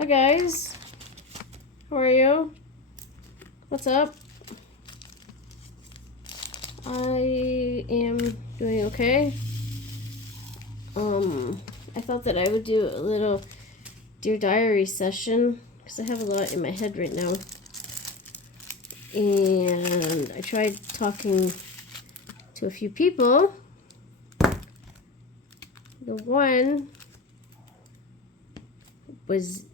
Hi guys, how are you? What's up? I am doing okay. I thought that I would do a little Dear Diary session because I have a lot in my head right now. And I tried talking to a few people. The one was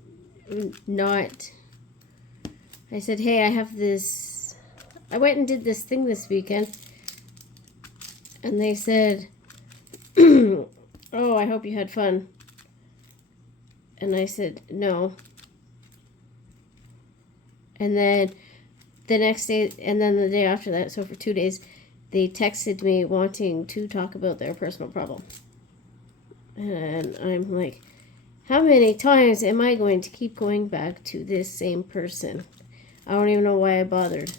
not. I said, hey, I have this. I went and did this thing this weekend. And they said, oh, I hope you had fun. And I said, no. And then the next day, and then the day after that, so for 2 days, they texted me wanting to talk about their personal problem. And I'm like, how many times am I going to keep going back to this same person? I don't even know why I bothered.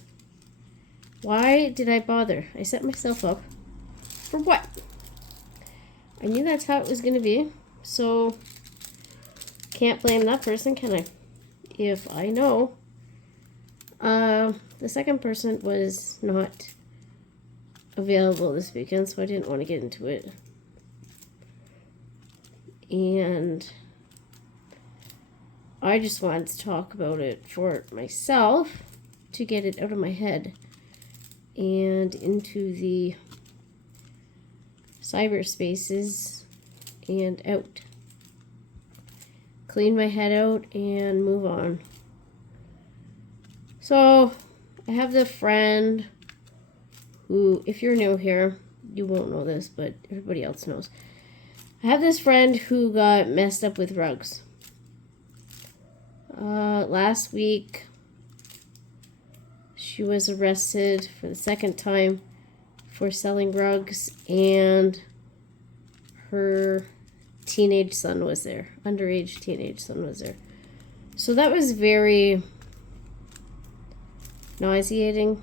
Why did I bother? I set myself up. For what? I knew that's how it was going to be. So, can't blame that person, can I? If I know. The second person was not available this weekend, so I didn't want to get into it. And I just wanted to talk about it for myself to get it out of my head and into the cyberspaces and out. Clean my head out and move on. So, I have the friend who, if you're new here, you won't know this, but everybody else knows. I have this friend who got messed up with rugs. Last week, she was arrested for the second time for selling rugs, and her teenage son was there. Underage teenage son was there. So that was very nauseating.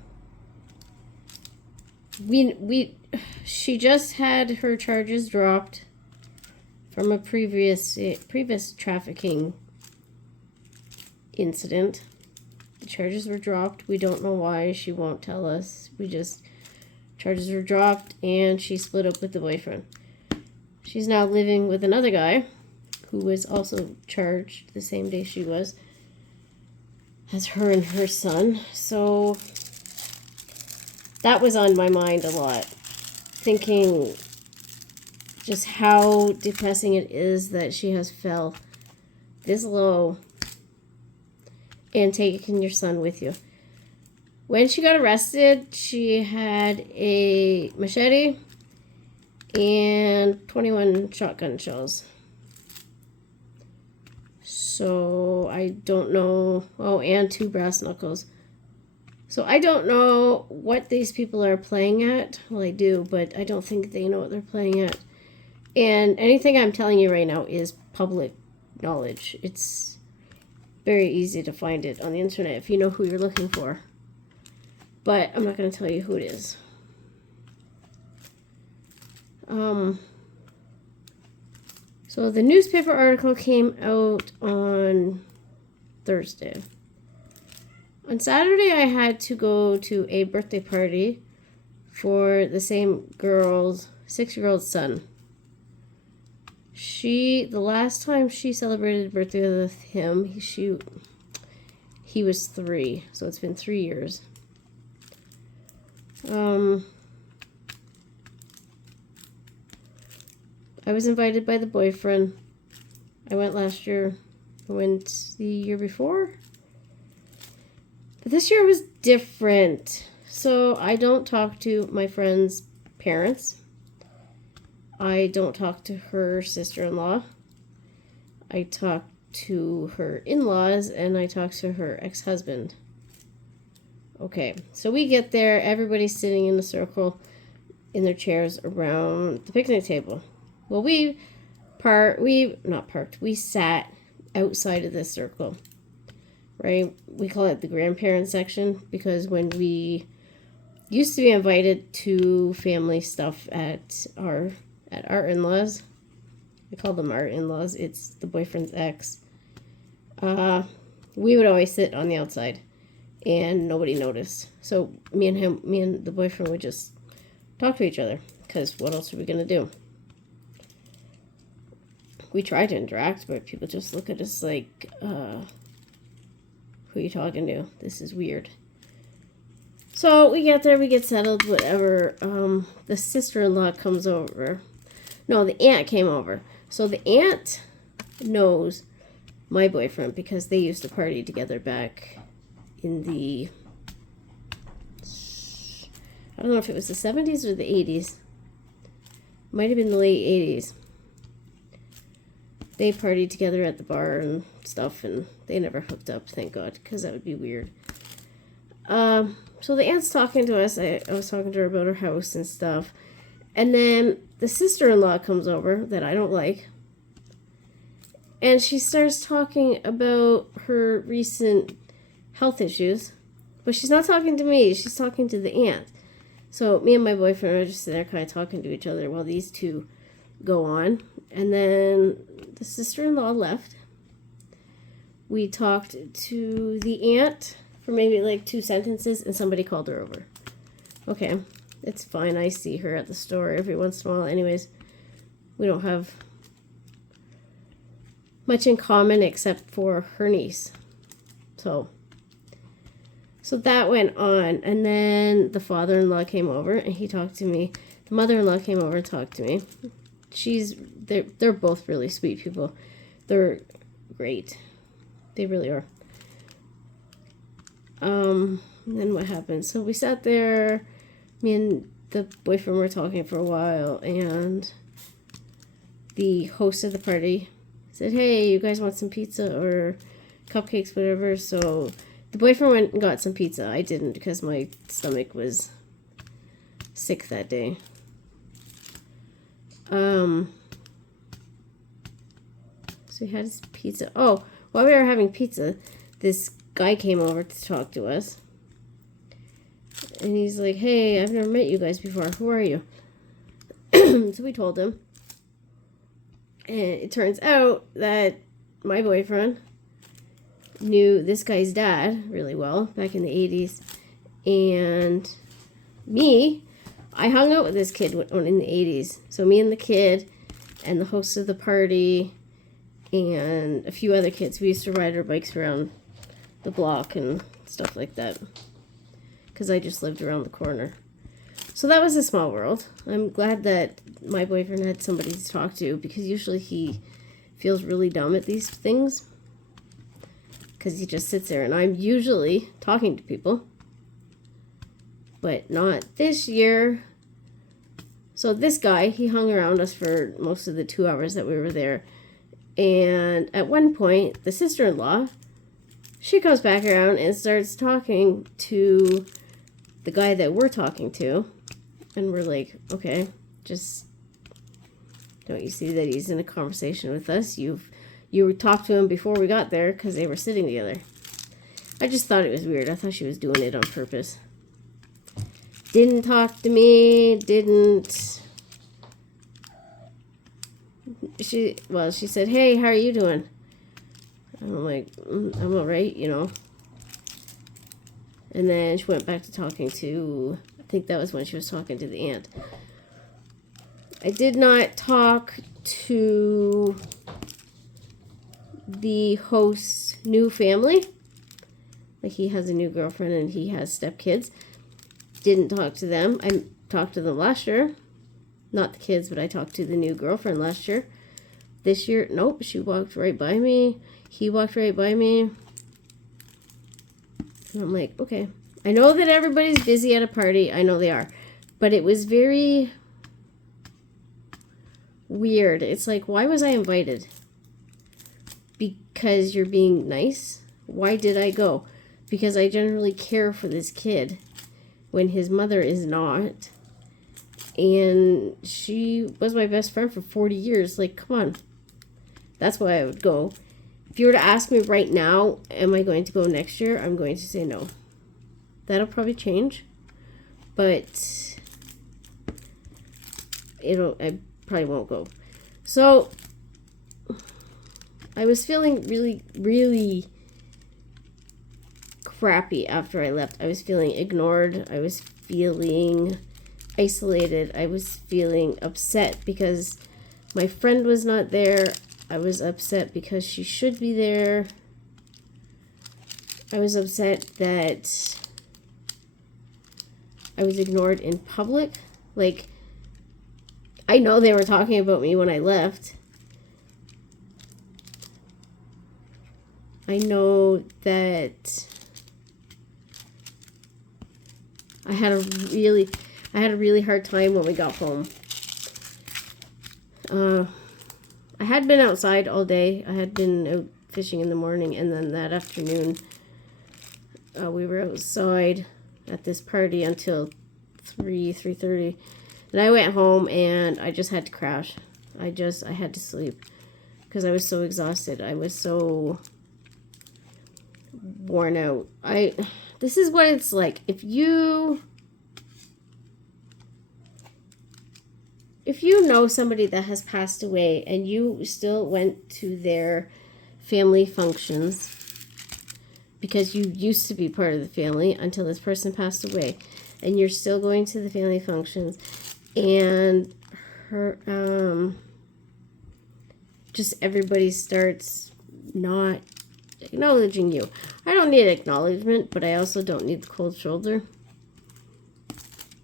She just had her charges dropped from a previous trafficking incident. The charges were dropped. We don't know why. She won't tell us. Charges were dropped, and she split up with the boyfriend. She's now living with another guy who was also charged the same day she was, as her and her son. So that was on my mind a lot, thinking just how depressing it is that she has fell this low and taken your son with you. When she got arrested, she had a machete and 21 shotgun shells. So I don't know. Oh, and 2 brass knuckles. So I don't know what these people are playing at. Well, I do, but I don't think they know what they're playing at. And anything I'm telling you right now is public knowledge. It's very easy to find it on the internet if you know who you're looking for. But I'm not going to tell you who it is. So the newspaper article came out on Thursday. On Saturday, I had to go to a birthday party for the same girl's 6-year-old son. The last time she celebrated a birthday with him, he was 3, so it's been 3 years. I was invited by the boyfriend. I went last year. I went the year before. But this year was different. So I don't talk to my friend's parents. I don't talk to her sister-in-law. I talk to her in-laws, and I talk to her ex-husband. Okay, so we get there. Everybody's sitting in a circle in their chairs around the picnic table. Well, we sat outside of this circle, right? We call it the grandparent section because when we used to be invited to family stuff at our in-laws, we call them our in-laws. It's the boyfriend's ex. we would always sit on the outside and nobody noticed. So me and the boyfriend would just talk to each other because what else are we going to do? We try to interact, but people just look at us like, who are you talking to? This is weird. So we get there, we get settled, whatever. The sister-in-law comes over. No, the aunt came over. So the aunt knows my boyfriend because they used to party together back in the, I don't know if it was the 70s or the 80s. Might have been the late 80s. They partied together at the bar and stuff, and they never hooked up, thank God, because that would be weird. So the aunt's talking to us. I was talking to her about her house and stuff. And then the sister-in-law comes over that I don't like. And she starts talking about her recent health issues. But she's not talking to me. She's talking to the aunt. So me and my boyfriend are just sitting there kind of talking to each other while these two go on. And then the sister-in-law left. We talked to the aunt for maybe like 2 sentences, and somebody called her over. Okay, it's fine. I see her at the store every once in a while. Anyways, we don't have much in common except for her niece. So that went on, and then the father-in-law came over and he talked to me. The mother-in-law came over and talked to me. They're both really sweet people. They're great. They really are. And then what happened? So we sat there, me and the boyfriend were talking for a while, and the host of the party said, hey, you guys want some pizza or cupcakes, whatever? So the boyfriend went and got some pizza. I didn't because my stomach was sick that day. So we had his pizza. Oh, while we were having pizza, this guy came over to talk to us. And he's like, hey, I've never met you guys before. Who are you? So we told him. And it turns out that my boyfriend knew this guy's dad really well back in the 80s. And me, I hung out with this kid in the 80s. So me and the kid and the host of the party and a few other kids, we used to ride our bikes around the block and stuff like that. Because I just lived around the corner. So that was a small world. I'm glad that my boyfriend had somebody to talk to, because usually he feels really dumb at these things. Because he just sits there, and I'm usually talking to people. But not this year. So this guy, he hung around us for most of the 2 hours that we were there. And at one point, the sister-in-law, she comes back around and starts talking to the guy that we're talking to. And we're like, okay, just don't you see that he's in a conversation with us? You talked to him before we got there because they were sitting together. I just thought it was weird. I thought she was doing it on purpose. Didn't talk to me, she said, hey, how are you doing? I'm like, I'm all right, you know. And then she went back to talking to, I think that was when she was talking to the aunt. I did not talk to the host's new family. Like, he has a new girlfriend and he has stepkids. Didn't talk to them. I talked to them last year. Not the kids, but I talked to the new girlfriend last year. This year, nope, she walked right by me. He walked right by me. And I'm like, okay. I know that everybody's busy at a party. I know they are. But it was very weird. It's like, why was I invited? Because you're being nice? Why did I go? Because I generally care for this kid when his mother is not. And she was my best friend for 40 years. Like, come on. That's why I would go. If you were to ask me right now, am I going to go next year? I'm going to say no. That'll probably change. But I probably won't go. So I was feeling really, really crappy after I left. I was feeling ignored. I was feeling isolated. I was feeling upset because my friend was not there. I was upset because she should be there. I was upset that I was ignored in public. Like, I know they were talking about me when I left. I know that I had a really hard time when we got home. I had been outside all day. I had been out fishing in the morning, and then that afternoon we were outside at this party until 3:30. And I went home and I just had to crash. I had to sleep because I was so exhausted. I was so worn out. This is what it's like. If you know somebody that has passed away and you still went to their family functions because you used to be part of the family until this person passed away, and you're still going to the family functions, and just everybody starts not acknowledging you. I don't need acknowledgement, but I also don't need the cold shoulder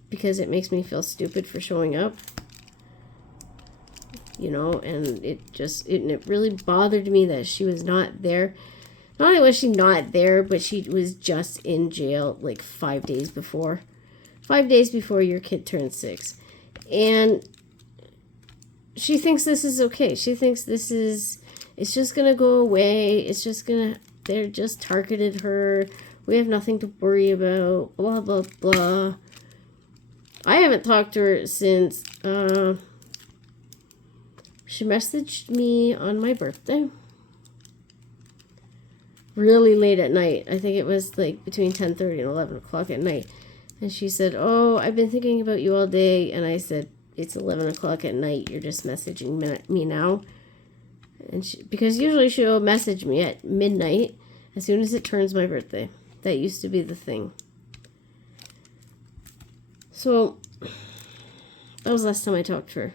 because it makes me feel stupid for showing up. You know, and it really bothered me that she was not there. Not only was she not there, but she was just in jail like 5 days before. 5 days before your kid turned 6. And she thinks this is okay. She thinks it's just going to go away. They're just targeted her. We have nothing to worry about. Blah, blah, blah. I haven't talked to her since, she messaged me on my birthday. Really late at night. I think it was like between 10:30 and 11 o'clock at night. And she said, "Oh, I've been thinking about you all day." And I said, "It's 11 o'clock at night. You're just messaging me now." And because usually she'll message me at midnight as soon as it turns my birthday. That used to be the thing. So that was the last time I talked to her.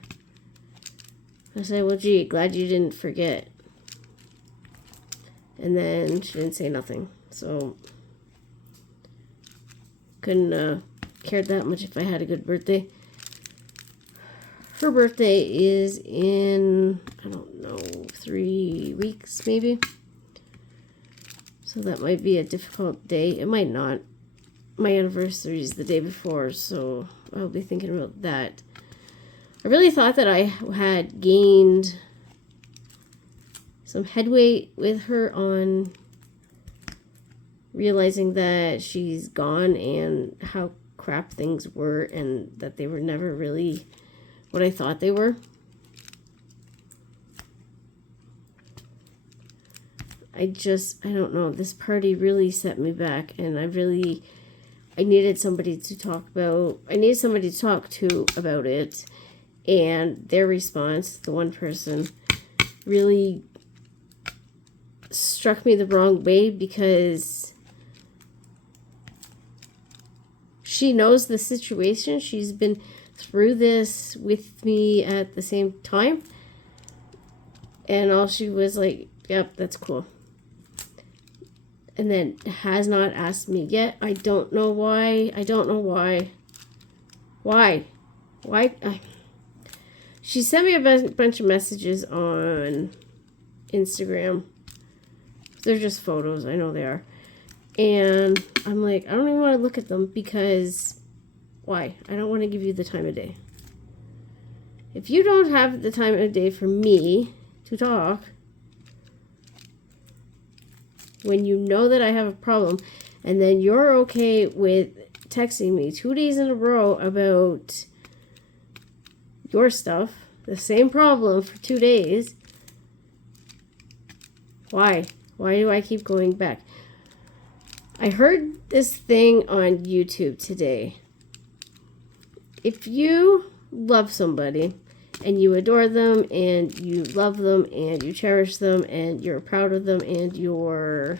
I said, "Well, gee, glad you didn't forget." And then she didn't say nothing. So couldn't cared that much if I had a good birthday. Her birthday is in, I don't know, 3 weeks maybe. So that might be a difficult day. It might not. My anniversary is the day before, so I'll be thinking about that. I really thought that I had gained some headway with her on realizing that she's gone and how crap things were and that they were never really what I thought they were. I don't know. This party really set me back, and I needed somebody to talk about. I needed somebody to talk to about it. And their response, the one person, really struck me the wrong way because she knows the situation. She's been through this with me at the same time. And all she was like, "Yep, that's cool." And then has not asked me yet. I don't know why. Why? She sent me a bunch of messages on Instagram. They're just photos. I know they are. And I'm like, I don't even want to look at them because why? I don't want to give you the time of day. If you don't have the time of day for me to talk, when you know that I have a problem, and then you're okay with texting me 2 days in a row about your stuff, the same problem for 2 days, why? Why do I keep going back? I heard this thing on YouTube today. If you love somebody and you adore them and you love them and you cherish them and you're proud of them and you're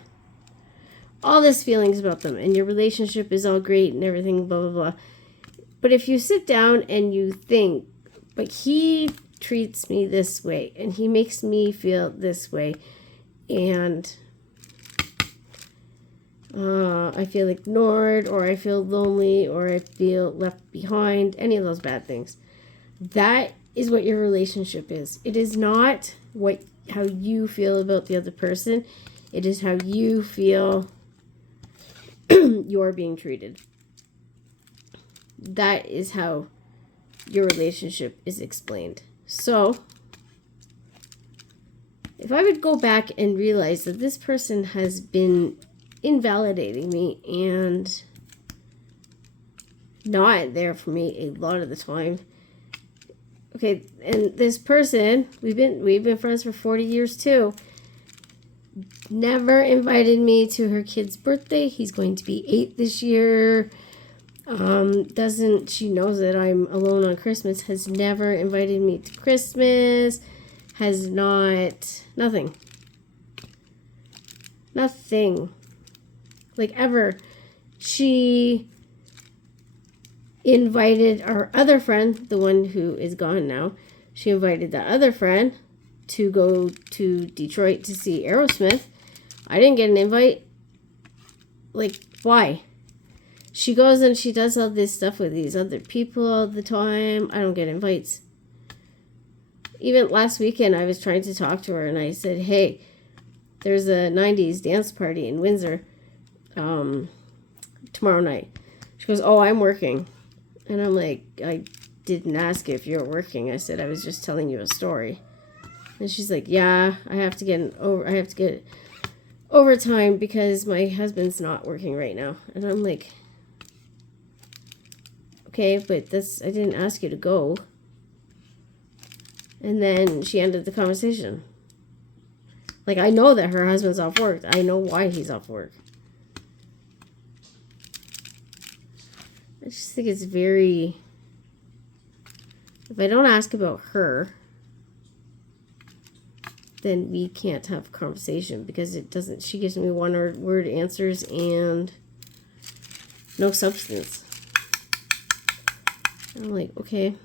all these feelings about them and your relationship is all great and everything, blah, blah, blah. But if you sit down and you think, but he treats me this way and he makes me feel this way and I feel ignored or I feel lonely or I feel left behind, any of those bad things. That is what your relationship is. It is not how you feel about the other person. It is how you feel you're being treated. That is how your relationship is explained. So, if I would go back and realize that this person has been invalidating me and not there for me a lot of the time. Okay, and this person, we've been friends for 40 years too. Never invited me to her kid's birthday. He's going to be 8 this year. She knows that I'm alone on Christmas, has never invited me to Christmas, nothing. Like ever. She invited our other friend, the one who is gone now, she invited the other friend to go to Detroit to see Aerosmith. I didn't get an invite. Like, why? She goes and she does all this stuff with these other people all the time. I don't get invites. Even last weekend, I was trying to talk to her and I said, hey, there's a 90s dance party in Windsor tomorrow night. She goes, oh, I'm working. And I'm like, I didn't ask if you're working. I said, I was just telling you a story. And she's like, yeah, I have to get overtime because my husband's not working right now. And I'm like, okay, but I didn't ask you to go. And then she ended the conversation. Like, I know that her husband's off work. I know why he's off work. I just think it's very... If I don't ask about her, then we can't have a conversation because it doesn't... She gives me one-word answers and no substance. I'm like, okay.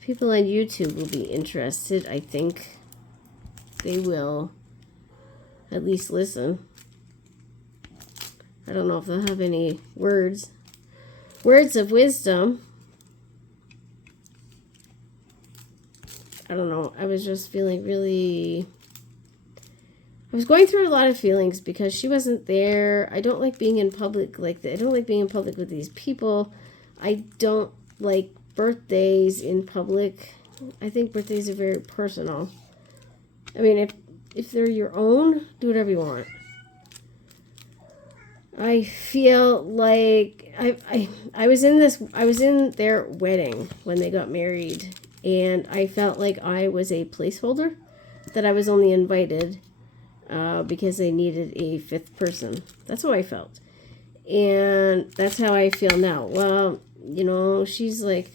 People on YouTube will be interested. I think they will at least listen. I don't know if they'll have any words of wisdom. I don't know. I was just feeling really... I was going through a lot of feelings because she wasn't there. I don't like being in public like that. I don't like being in public with these people. I don't like birthdays in public. I think birthdays are very personal. I mean, if they're your own, do whatever you want. I feel like I was in their wedding when they got married, and I felt like I was a placeholder, that I was only invited because they needed a 5th person. That's how I felt. And that's how I feel now. Well, you know, she's like,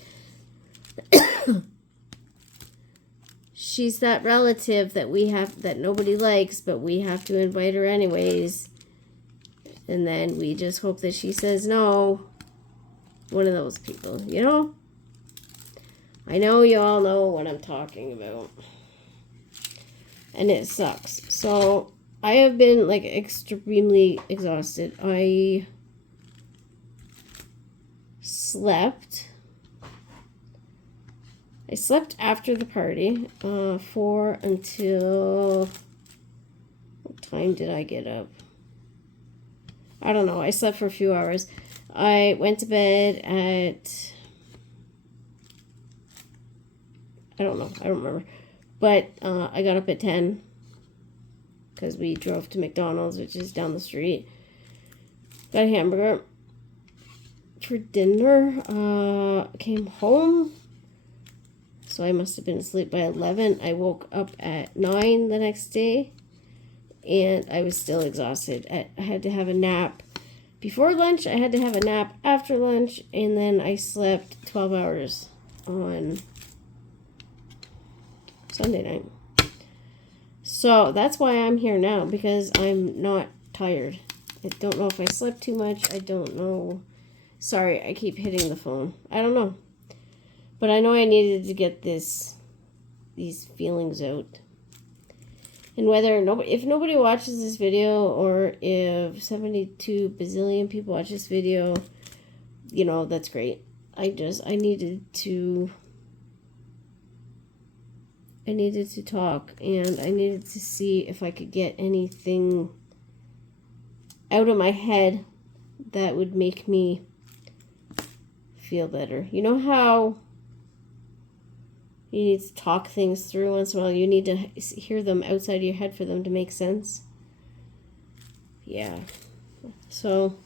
she's that relative that nobody likes, but we have to invite her anyways. And then we just hope that she says no. One of those people, you know? I know you all know what I'm talking about. And it sucks. So, I have been, like, extremely exhausted. I slept after the party until... What time did I get up? I don't know. I slept for a few hours. I went to bed at... I don't know. I don't remember. But I got up at 10 because we drove to McDonald's, which is down the street. Got a hamburger for dinner. Came home. So I must have been asleep by 11. I woke up at 9 the next day. And I was still exhausted. I had to have a nap before lunch. I had to have a nap after lunch. And then I slept 12 hours on Sunday night. So that's why I'm here now, because I'm not tired. I don't know if I slept too much. I don't know. Sorry, I keep hitting the phone. I don't know. But I know I needed to get these feelings out. And if nobody watches this video, or if 72 bazillion people watch this video, you know, that's great. I needed to talk, and I needed to see if I could get anything out of my head that would make me feel better. You know how you need to talk things through once in a while? You need to hear them outside of your head for them to make sense. Yeah. So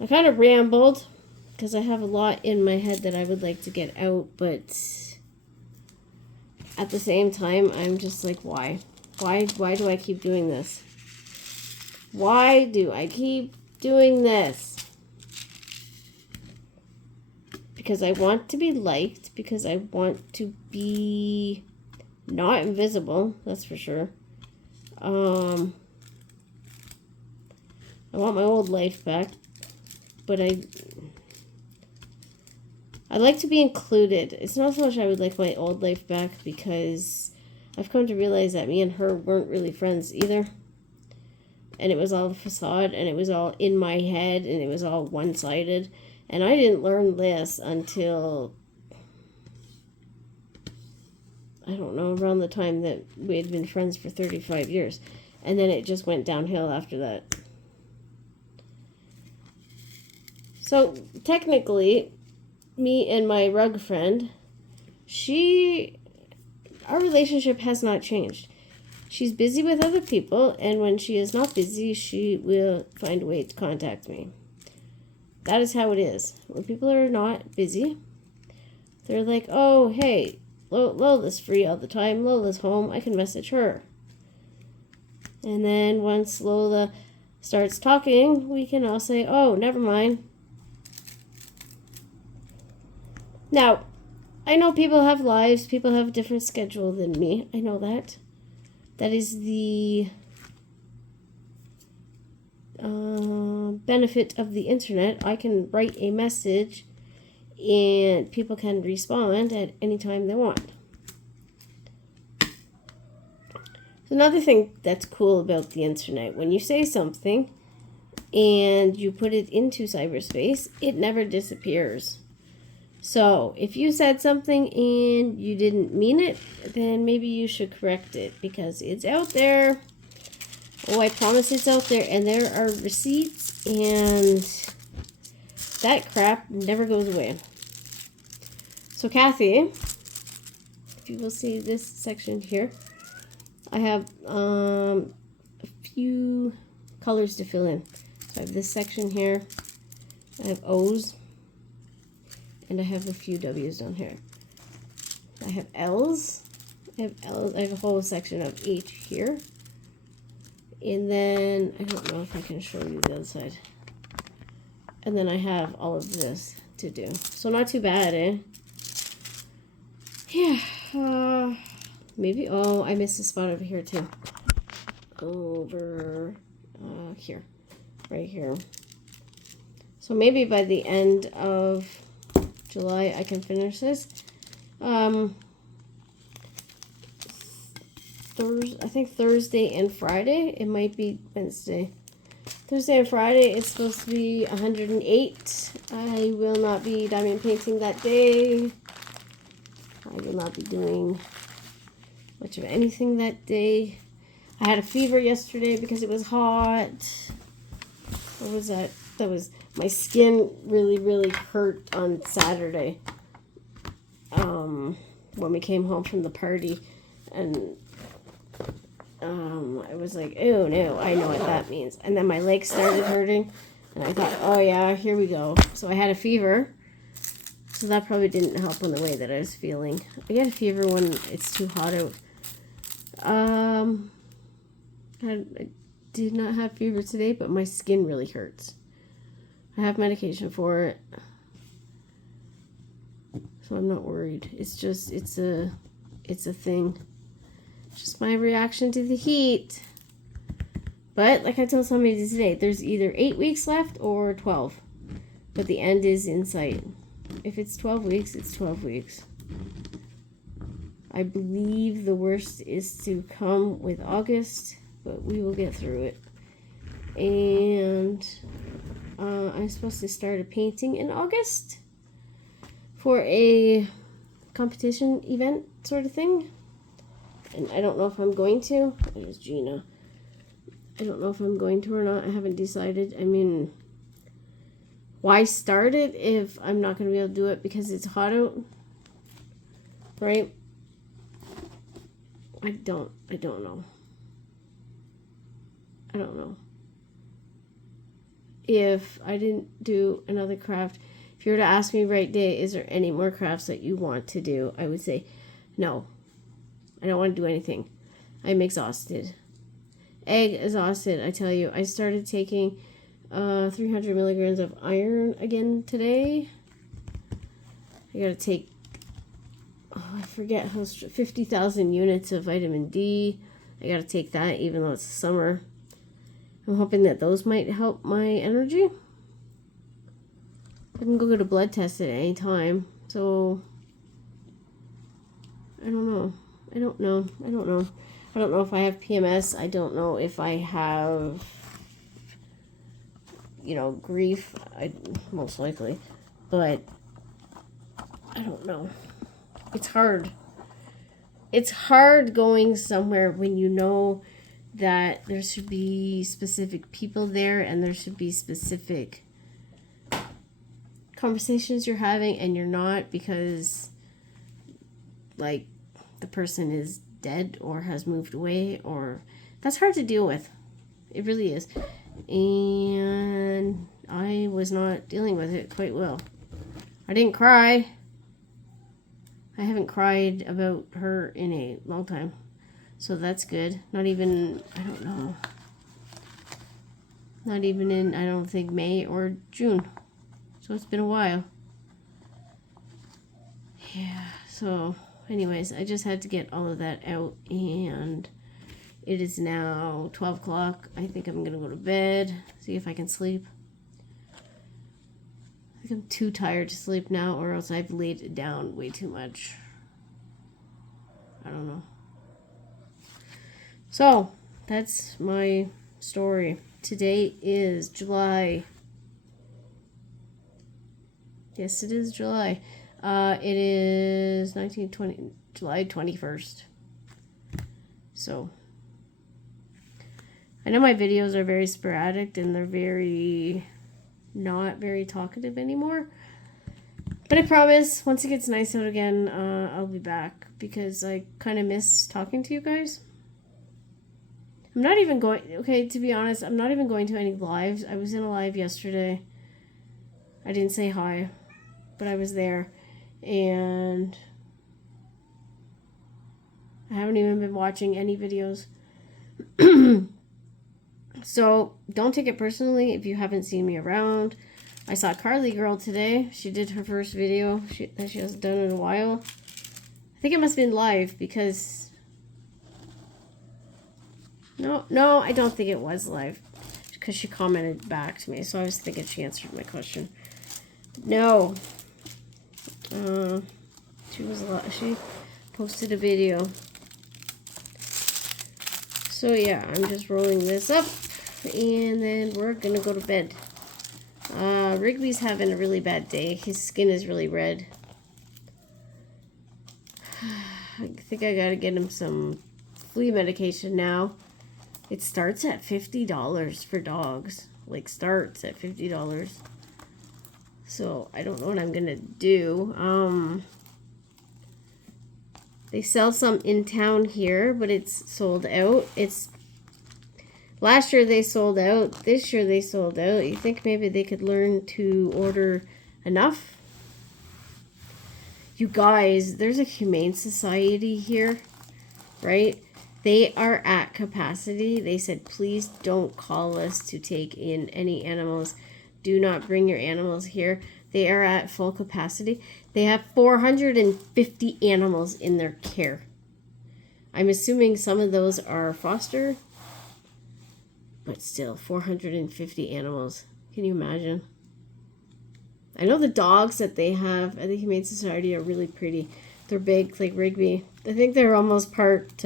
I kind of rambled because I have a lot in my head that I would like to get out, but at the same time, I'm just like, why? Why do I keep doing this? Why do I keep doing this? Because I want to be liked, because I want to be not invisible, that's for sure. I want my old life back, but I'd like to be included. It's not so much I would like my old life back, because I've come to realize that me and her weren't really friends either. And it was all a facade, and it was all in my head, and it was all one-sided. And I didn't learn this until, I don't know, around the time that we had been friends for 35 years. And then it just went downhill after that. So, technically, me and my rug friend, our relationship has not changed. She's busy with other people, and when she is not busy, she will find a way to contact me. That is how it is. When people are not busy, they're like, oh, hey, Lola's free all the time. Lola's home. I can message her. And then once Lola starts talking, we can all say, oh, never mind. Now, I know people have lives. People have a different schedule than me. I know that. That is the benefit of the internet. I can write a message and people can respond at any time they want. Another thing that's cool about the internet, when you say something and you put it into cyberspace, it never disappears. So if you said something and you didn't mean it, then maybe you should correct it, because it's out there. Oh, I promise it's out there, and there are receipts, and that crap never goes away. So Kathy, if you will see this section here, I have a few colors to fill in. So I have this section here, I have O's, and I have a few W's down here. I have L's, I have a whole section of H here. And then, I don't know if I can show you the other side. And then I have all of this to do. So not too bad, eh? Yeah. Maybe, oh, I missed a spot over here too. Over here. Right here. So maybe by the end of July I can finish this. I think Thursday and Friday. It might be Wednesday. Thursday and Friday, it's supposed to be 108. I will not be diamond painting that day. I will not be doing much of anything that day. I had a fever yesterday because it was hot. What was that? That was, my skin really, really hurt on Saturday. When we came home from the party, and I was like, oh no, I know what that means. And then my legs started hurting, and I thought, oh yeah, here we go. So I had a fever, so that probably didn't help in the way that I was feeling. I get a fever when it's too hot out. I did not have fever today, but my skin really hurts. I have medication for it. So I'm not worried. It's just, it's a thing. Just my reaction to the heat. But like I told somebody today, there's either 8 weeks left or 12. But the end is in sight. If it's 12 weeks, it's 12 weeks. I believe the worst is to come with August, but we will get through it. And I'm supposed to start a painting in August for a competition event sort of thing. And I don't know if I'm going to. There's Gina. I don't know if I'm going to or not. I haven't decided. I mean, why start it if I'm not going to be able to do it because it's hot out? Right? I don't know. I don't know. If I didn't do another craft, if you were to ask me right day, is there any more crafts that you want to do? I would say, no. I don't want to do anything. I'm exhausted. Exhausted, I tell you. I started taking 300 milligrams of iron again today. I gotta take, I forget how, 50,000 units of vitamin D. I gotta take that even though it's summer. I'm hoping that those might help my energy. I can go get a blood test at any time. So, I don't know. I don't know if I have PMS. I don't know if I have, grief. Most likely. But, I don't know. It's hard. It's hard going somewhere when you know that there should be specific people there and there should be specific conversations you're having and you're not because, like, the person is dead or has moved away, or that's hard to deal with. It really is. And I was not dealing with it quite well. I didn't cry. I haven't cried about her in a long time. So that's good. Not even, I don't know. Not even in, I don't think, May or June. So it's been a while. Yeah, so anyways, I just had to get all of that out, and it is now 12 o'clock. I think I'm going to go to bed, see if I can sleep. I think I'm too tired to sleep now, or else I've laid it down way too much. I don't know. So, that's my story. Today is July. Yes, it is July. It is July 21st. So, I know my videos are very sporadic and they're not very talkative anymore. But I promise, once it gets nice out again, I'll be back because I kind of miss talking to you guys. I'm not even going, to be honest, I'm not even going to any lives. I was in a live yesterday. I didn't say hi, but I was there. And I haven't even been watching any videos. So don't take it personally if you haven't seen me around. I saw Carly Girl today. She did her first video that she hasn't done in a while. I think it must have been live because... No, I don't think it was live. Because she commented back to me. So I was thinking she answered my question. No. She posted a video. So yeah, I'm just rolling this up. And then we're going to go to bed. Wrigley's having a really bad day. His skin is really red. I think I gotta get him some flea medication now. It starts at $50 for dogs. Like, starts at $50. So, I don't know what I'm gonna do. They sell some in town here, but it's sold out. Last year they sold out. This year they sold out. You think maybe they could learn to order enough? You guys, there's a humane society here, right? They are at capacity. They said, please don't call us to take in any animals. Do not bring your animals here. They are at full capacity. They have 450 animals in their care. I'm assuming some of those are foster, but still, 450 animals. Can you imagine? I know the dogs that they have at the Humane Society are really pretty. They're big, like Rigby. I think they're almost part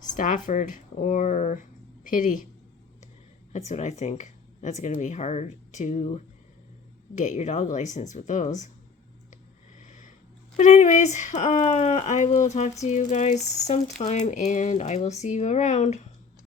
Stafford or Pity. That's what I think. That's going to be hard to get your dog license with those. But anyways, I will talk to you guys sometime, and I will see you around.